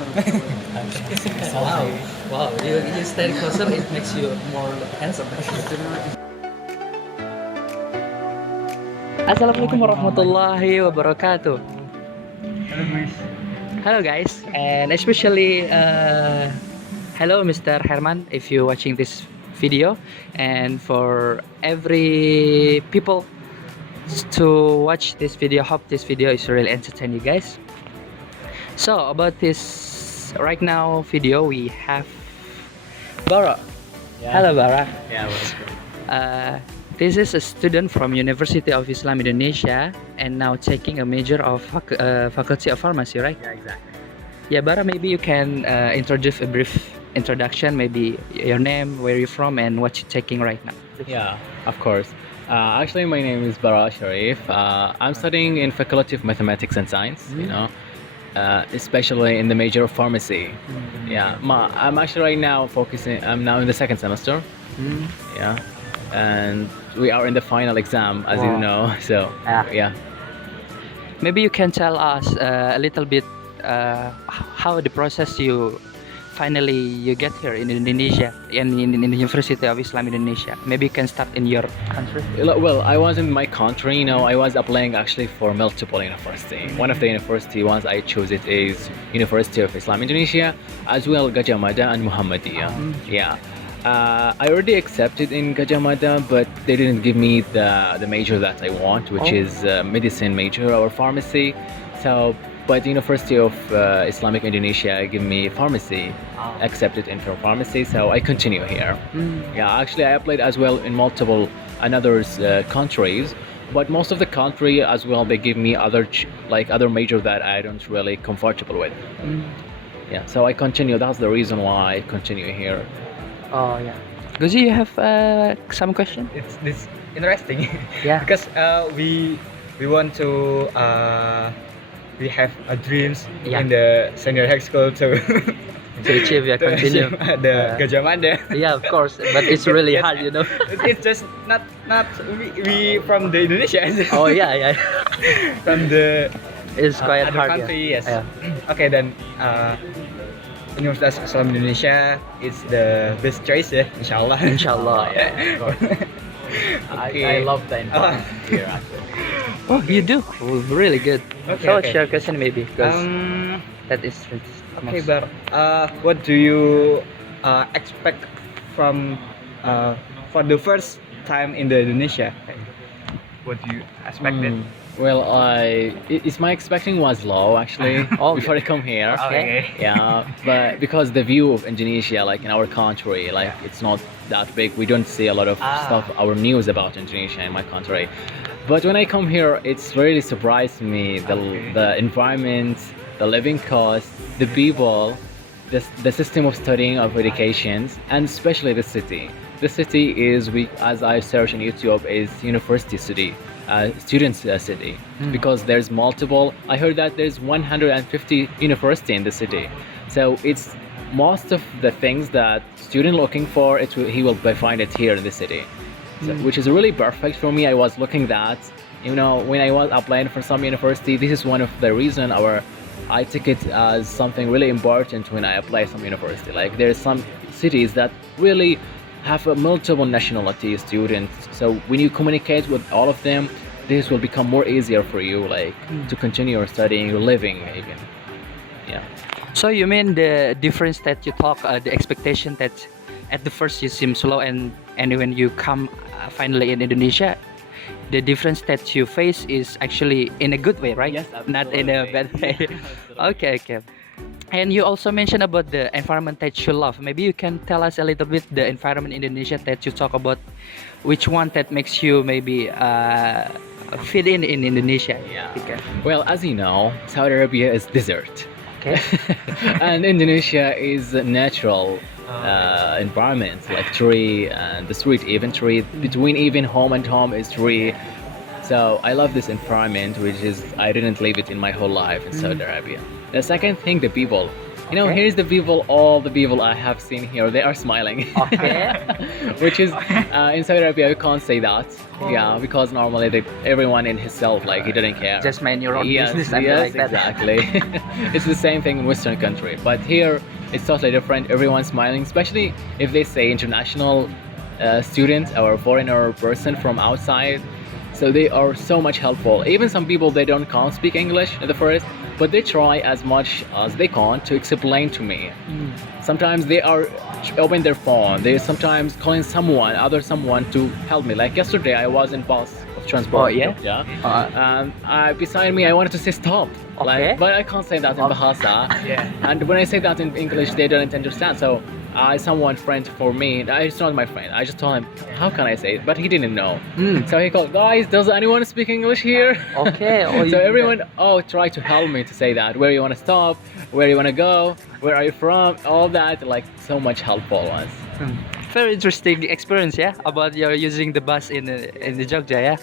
Wow, wow. You stand closer, it makes you more handsome. Assalamualaikum warahmatullahi wabarakatuh. Hello guys, and especially hello Mr. Herman if you're watching this video, and for every people to watch this video. Hope this video is really entertain you guys. So about this right now video we have Bara. Yeah. Hello Bara. Yeah, welcome. This is a student from University of Islam Indonesia and now taking a major of Faculty of Pharmacy, right? Yeah, exactly. Yeah, Bara, maybe you can introduce a brief introduction, maybe your name, where you're from, and what you're taking right now. Yeah, of course. Actually, my name is Bara Sharif. I'm studying in Faculty of Mathematics and Science, especially in the major of Pharmacy. Yeah, I'm actually right now I'm now in the second semester. Yeah, and we are in the final exam, as you Wow. know. So, yeah. Maybe you can tell us a little bit how the process you get here in Indonesia and in the University of Islam Indonesia. Maybe you can start in your country. Well, I was in my country, I was applying actually for multiple university. One of the university ones I chose it is University of Islam Indonesia, as well Gajah Mada and Muhammadiyah. Yeah. I already accepted in Gajah Mada, but they didn't give me the major that I want, which is medicine major or pharmacy. So, but the University of Islamic Indonesia give me pharmacy, accepted in for pharmacy, so I continue here. Yeah, actually I applied as well in multiple another countries, but most of the country as well they give me other major that I don't really comfortable with. Yeah, so I continue. That's the reason why I continue here. Oh yeah. Guzi, you have some question? It's interesting. Yeah. Because we want to we have dreams Yeah. in the senior high school to To achieve, yeah, to continue. achieve the Gajah Mada. Yeah, of course, but it's really Yes. hard, you know. It's just not we from the Indonesia. Oh yeah, yeah. From the It's quite other hard. country. Yeah. Yes. Yeah. Okay, then Universitas Islam Indonesia is the best choice, ya, inshallah. Inshallah. Yeah, of course. Okay. I love the environment here actually. Oh, you do? Oh, really good. Okay, So, okay. share question maybe, because that is Okay, most- but what do you expect from for the first time in the Indonesia? What do you expect? Well, my expecting was low actually Oh, before I come here. Okay. Yeah, but because the view of Indonesia, like in our country, like it's not that big. We don't see a lot of stuff, our news about Indonesia in my country. But when I come here, it's really surprised me the environment, the living cost, the people, the system of studying of educations, and especially the city. The city is as I search on YouTube, is university city. Students city, because there's multiple. I heard that there's 150 university in the city, so it's most of the things that student looking for he will find it here in the city, so, which is really perfect for me. I was looking that when I was applying for some university, this is one of the reason I took it as something really important when I apply some university. Like there's some cities that really have a multiple nationality students, so when you communicate with all of them, this will become more easier for you, like to continue your studying, your living even. Yeah. So you mean the difference that you talk, the expectation that at the first you seem slow, and when you come finally in Indonesia, the difference that you face is actually in a good way, right? Yes, Not in a bad way. Okay, okay. And you also mentioned about the environment that you love. Maybe you can tell us a little bit the environment in Indonesia that you talk about. Which one that makes you maybe fit in Indonesia? Yeah. Okay. Well, as you know, Saudi Arabia is desert. Okay. And Indonesia is a natural environment, like tree and the street, even tree between even home and home is tree. So I love this environment, which is I didn't live it in my whole life in Saudi Arabia. The second thing, the people. You know, Okay. here's the people, all the people I have seen here, they are smiling. Okay. Which is, in Saudi Arabia, we can't say that. Yeah, because normally everyone in himself, like, he didn't care. Just mind your own Yes, business. Something yes, like that. exactly. It's the same thing in Western country, but here it's totally different. Everyone's smiling, especially if they say international student or foreigner person from outside. So they are so much helpful. Even some people, they can't speak English at the first, but they try as much as they can to explain to me. Sometimes they are open their phone. They sometimes calling someone to help me. Like yesterday, I was in bus of transport. Oh, yeah? Yeah. Uh, Beside me, I wanted to say stop. Okay. Like, but I can't say that in Bahasa. Yeah. And when I say that in English, they don't understand. So someone friend for me, it's not my friend. I just told him, how can I say it? But he didn't know. So he called, guys, does anyone speak English here? Okay. Oh, you So did everyone, try to help me to say that. Where you want to stop? Where you want to go? Where are you from? All that, like, so much helpful ones. Very interesting experience, yeah, about your using the bus in the Jogja, yeah.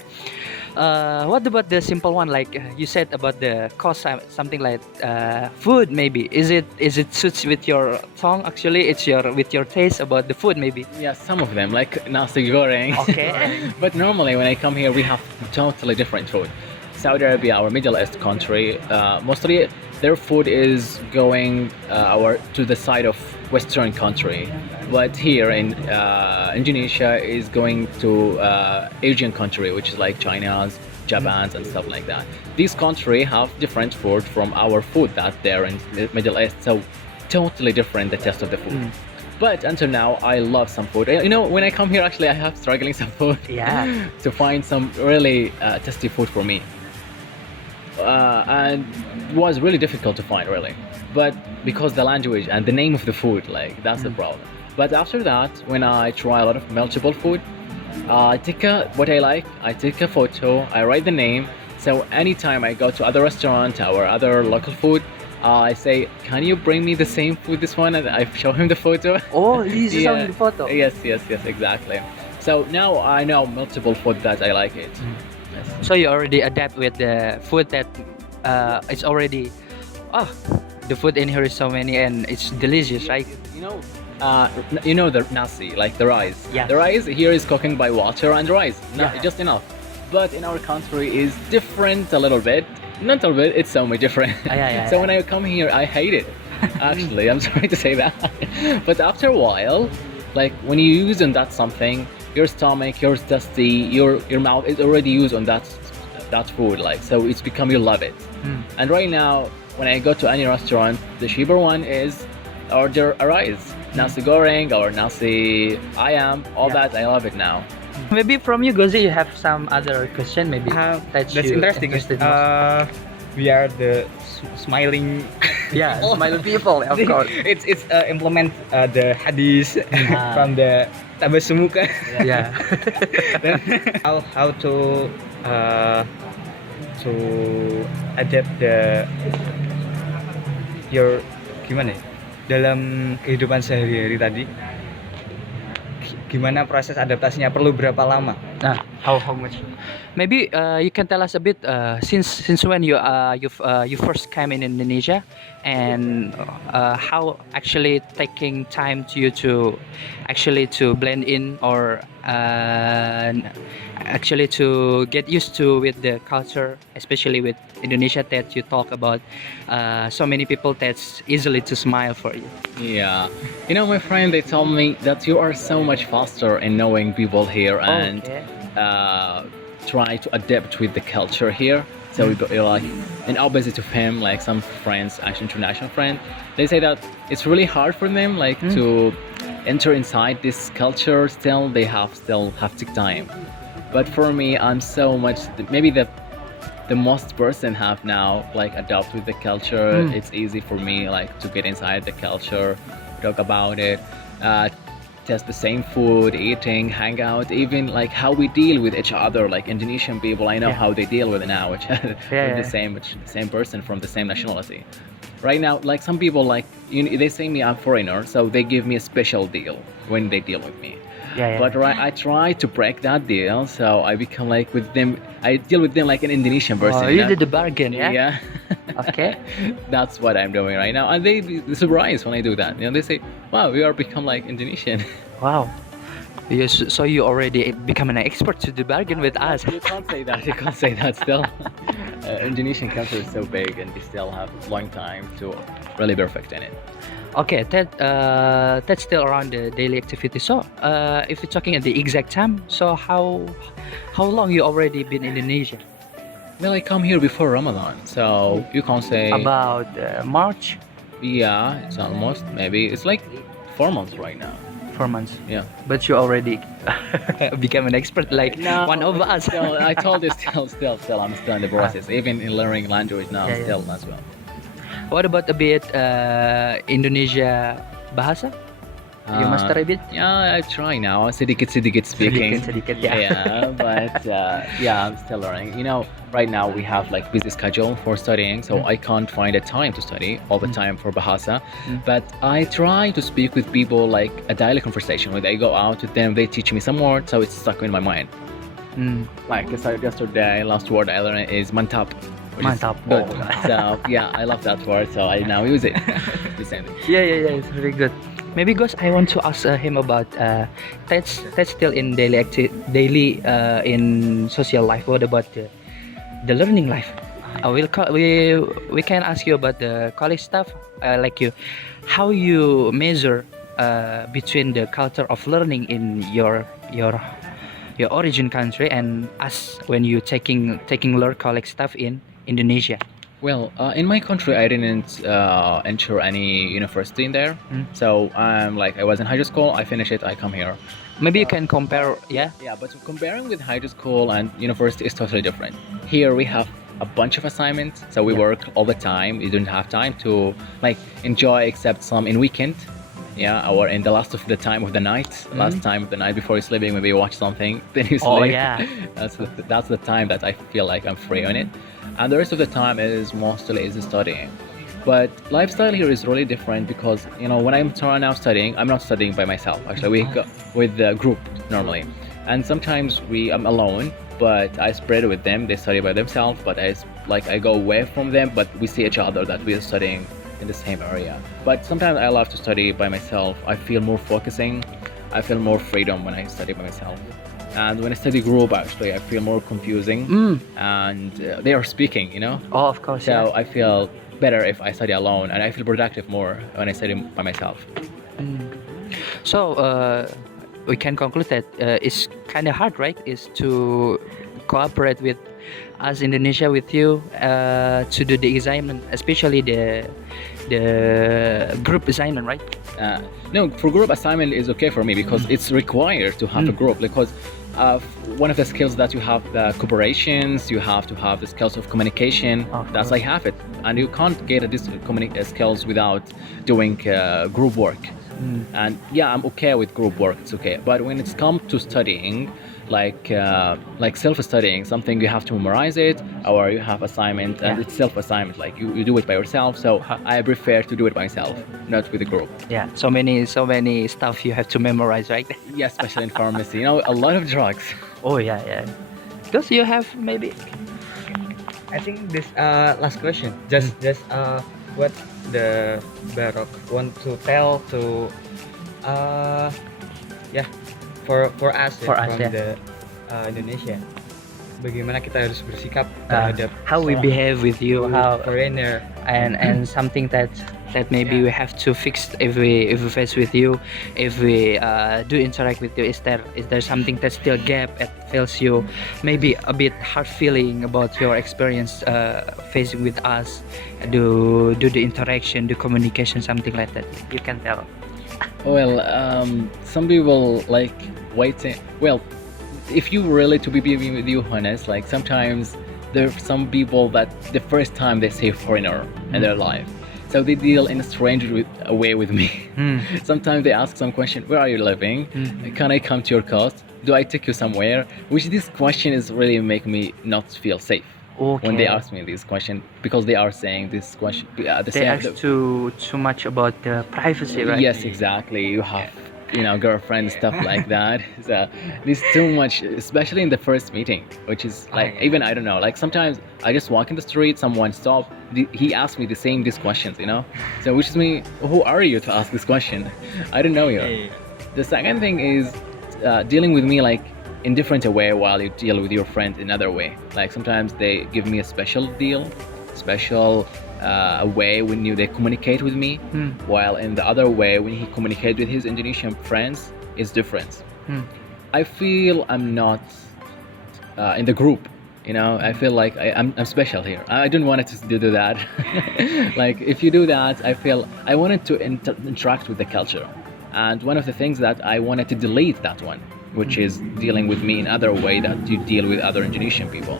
What about the simple one, like you said about the cost, something like food, maybe? Is it suits with your tongue? Actually, it's with your taste about the food, maybe. Yeah, some of them, like nasi goreng. Okay. But normally when I come here, we have totally different food. Saudi Arabia, our Middle East country, mostly their food is going to the side of Western country, but here in Indonesia is going to Asian country, which is like China's, Japan's, and stuff like that. These country have different food from our food that there in the Middle East, so totally different the taste of the food. But until now, I love some food. You know, when I come here, actually, I have struggling some food. Yeah. To find some really tasty food for me. And it was really difficult to find, really. But because the language and the name of the food, like, that's the problem. But after that, when I try a lot of multiple food, I take what I like, I take a photo, I write the name. So anytime I go to other restaurant or other local food, I say, can you bring me the same food, this one? And I show him the photo. Oh, he's Yeah. on the photo. Yes, exactly. So now I know multiple food that I like it. Yes. So you already adapt with the food that it's already. Oh, the food in here is so many and it's delicious, right? You know the nasi, like the rice. Yeah. The rice here is cooking by water and rice, Yeah. just enough. But in our country is different a little bit. Not a little bit, it's so much different. Yeah, So yeah. when I come here, I hate it. Actually, I'm sorry to say that. But after a while, like when you use on that something, your stomach, your dusty, your mouth is already used on that food. Like, so it's become you love it. And right now, when I go to any restaurant, the cheaper one is order a rice, nasi goreng or nasi ayam, all Yeah. that. I love it now. Maybe from you, Gozi, you have some other question, maybe That's you interesting. interested most? We are the smiling. Yeah, smiling people, of course. It's implement the hadis from the tabasumuka. Yeah. how to adapt your gimana ya? Dalam kehidupan sehari-hari tadi, gimana proses adaptasinya, perlu berapa lama? How much? Maybe you can tell us a bit since when you first came in Indonesia, and how actually taking time to you to blend in, or actually to get used to with the culture, especially with Indonesia, that you talk about so many people that's easily to smile for you. Yeah, you know, my friend, they told me that you are so much faster in knowing people here and Okay. try to adapt with the culture here. So you're like an opposite of him, like some friends, actually international friends, they say that it's really hard for them, like to enter inside this culture. Still, they have to take time. But for me, I'm so much maybe the most person have now like adopt with the culture. It's easy for me like to get inside the culture, talk about it, test the same food, eating, hang out, even like how we deal with each other. Like Indonesian people, I know how they deal with now each other, with the same person from the same nationality. Right now, like some people, like they say me I'm foreigner, so they give me a special deal when they deal with me. Yeah, yeah. But right, I try to break that deal, so I become like with them. I deal with them like an Indonesian person. Oh, you did the bargain, yeah? Yeah. Okay. That's what I'm doing right now, and they be surprised when I do that. They say, "Wow, we are become like Indonesian." Wow. Yes, so you already become an expert to the bargain with us. You can't say that. You can't say that still. Indonesian culture is so big, and we still have a long time to really perfect in it. Okay, that's still around the daily activity. So, if you're talking at the exact time, so how long you already been in Indonesia? Well, I come here before Ramadan, so you can't say. About March, Yeah, it's almost maybe it's like 4 months right now. 4 months. Yeah. But you already become an expert, like one of us. Still, I told you still, I'm still in the process. Even in learning language now, Yeah, yeah. still as well. What about a bit Indonesia bahasa? You master a bit? Yeah, I try now. Sedikit speaking. Sedikit, yeah. Yeah, but yeah, I'm still learning. Right now we have like busy schedule for studying, so I can't find a time to study all the time for bahasa. But I try to speak with people like a daily conversation. When I go out with them, they teach me some words, so it's stuck in my mind. Like yesterday, last word I learned is mantap. Which is Mantap. good. Oh. So yeah, I love that word, so I now use it. The same thing. Yeah, it's very good. Maybe Gus, I want to ask him about that's still in daily in social life. What about the learning life? We can ask you about the college stuff, like how you measure between the culture of learning in your origin country and us when you taking learn college stuff in Indonesia. Well, in my country, I didn't enter any university in there. So I was in high school. I finished it. I come here. Maybe you can compare, yeah. Yeah, but comparing with high school and university is totally different. Here we have a bunch of assignments, so we work all the time. You don't have time to enjoy except some in weekend. Yeah, or in the last of the time of the night, last time of the night before you're sleeping, maybe you watch something, then you sleep. Oh, yeah. That's the time that I feel like I'm free on it, and the rest of the time is mostly studying. But lifestyle here is really different because when I'm now studying, I'm not studying by myself. Actually, we go with the group normally, and sometimes I'm alone, but I spread with them. They study by themselves, but I go away from them, but we see each other that we are studying in the same area. But sometimes I love to study by myself. I feel more focusing. I feel more freedom when I study by myself. And when I study group, actually, I feel more confusing. And they are speaking, Oh, of course. So I feel better if I study alone, and I feel productive more when I study by myself. So we can conclude that it's kind of hard, right? Is to cooperate with us Indonesia with you to do the assignment, especially the group assignment, right? No, for group assignment is okay for me because it's required to have a group because one of the skills that you have the cooperations, you have to have the skills of communication. That's I have it, and you can't get these skills without doing group work. And yeah, I'm okay with group work. It's okay, but when it's come to studying, like self-studying, something you have to memorize it, or you have assignment and it's self-assignment, like you do it by yourself. So I prefer to do it myself, not with a group. Yeah, so many stuff you have to memorize, right? Yeah, especially in pharmacy, a lot of drugs. Oh yeah. Because you have maybe. I think this last question, just what the Barok want to tell to for us from the Indonesia, bagaimana kita harus bersikap terhadap how we behave with you, how foreigner, and something that maybe we have to fix if we face with you, if we do interact with you. Is there something that still gap that feels you maybe a bit hard feeling about your experience facing with us, do the interaction, the communication, something like that you can tell? Well, some people like waiting. Well, if you really to be with you honest, like sometimes there are some people that the first time they see a foreigner in their life, so they deal in a strange way with me. Sometimes they ask some question: where are you living? Can I come to your cost? Do I take you somewhere? Which this question is really make me not feel safe. Okay. When they ask me this question, because they are saying this question, They ask too much about the privacy, right? Yes, exactly. You have girlfriend, stuff like that. So there's too much, especially in the first meeting, which is like, even I don't know, like sometimes I just walk in the street, someone stop, he asked me these questions, so which is me, who are you to ask this question? I don't know you. The second thing is dealing with me like in different way while you deal with your friend in another way. Like sometimes they give me a special way when they communicate with me, while in the other way when he communicates with his Indonesian friends is different. I feel I'm not in the group. I feel like I'm special here. I don't want it to do that. Like if you do that, I feel I wanted to interact with the culture, and one of the things that I wanted to delete that one, which is dealing with me in other way that you deal with other Indonesian people.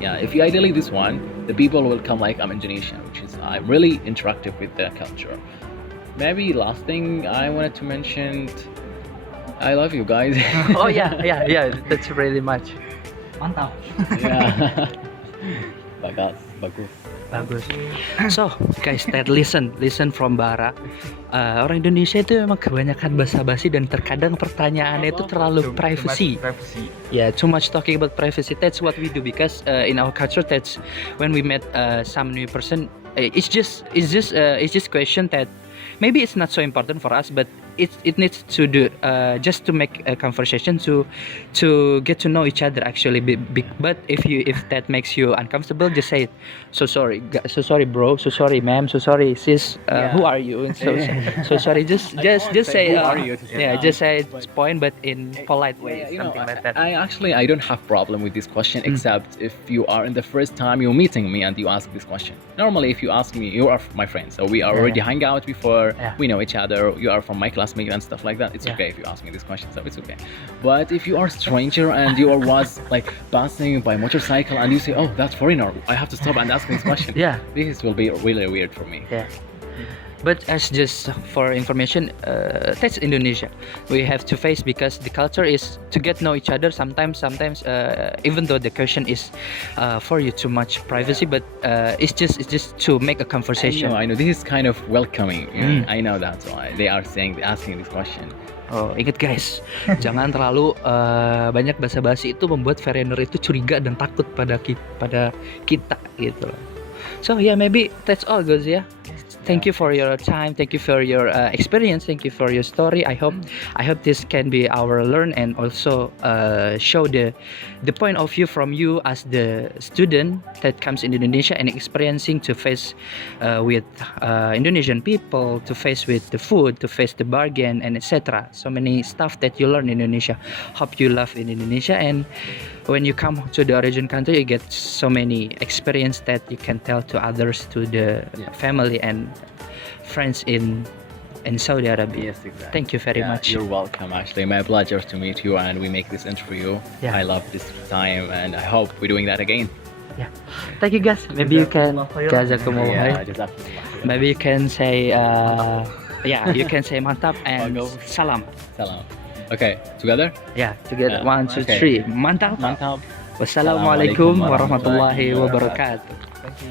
Yeah, if I delete this one, the people will come like I'm Indonesian, which is I'm really interactive with the culture. Maybe last thing I wanted to mention, I love you guys. Oh yeah, that's really much. Mantap. Yeah. Bagus. So guys, that listen from Bara. Orang Indonesia itu memang kebanyakan basa-basi dan terkadang pertanyaannya itu terlalu privacy. Yeah, too much talking about privacy. That's what we do because in our culture, that's when we met some new person. It's just question that maybe it's not so important for us, but it needs to do just to make a conversation to get to know each other actually. But if that makes you uncomfortable, just say it. So sorry bro, so sorry ma'am, so sorry sis, who are you? And so sorry, just say who are you? just say it's point but in polite way, something like that. I don't have problem with this question, except if you are in the first time you're meeting me and you ask this question. Normally if you ask me, you are my friend, so we already hang out before, we know each other, you are from my classmate and stuff like that, it's okay if you ask me this question, so it's okay. But if you are a stranger and you was like passing by motorcycle and you say, oh, that's foreigner, I have to stop and ask this question, this will be really weird for me. But as just for information, that's Indonesia. We have to face because the culture is to get know each other. Sometimes, even though the question is for you too much privacy, but it's just to make a conversation. I know. This is kind of welcoming. I know that's why they are asking this question. Oh, ingat guys, jangan terlalu banyak basa-basi, itu membuat foreigner itu curiga dan takut pada kita gitu. So yeah, maybe that's all guys ya. Thank you for your time. Thank you for your experience. Thank you for your story. I hope this can be our learn and also show the point of view from you as the student that comes in Indonesia and experiencing to face with Indonesian people, to face with the food, to face the bargain and etc. So many stuff that you learn in Indonesia. Hope you love in Indonesia, and when you come to the origin country, you get so many experience that you can tell to others, to the family and friends in Saudi Arabia. Yes, exactly. Thank you very much. You're welcome. Actually, my pleasure to meet you, and we make this interview. I love this time, and I hope we're doing that again. Yeah. Thank you guys. Maybe you can Jazakumullah. Maybe you can say you can say mantap and salam. Salam. Okay, together? Yeah, together. 1, 2, 3. Mantap. Mantap. Wassalamualaikum warahmatullahi wabarakatuh. Thank you.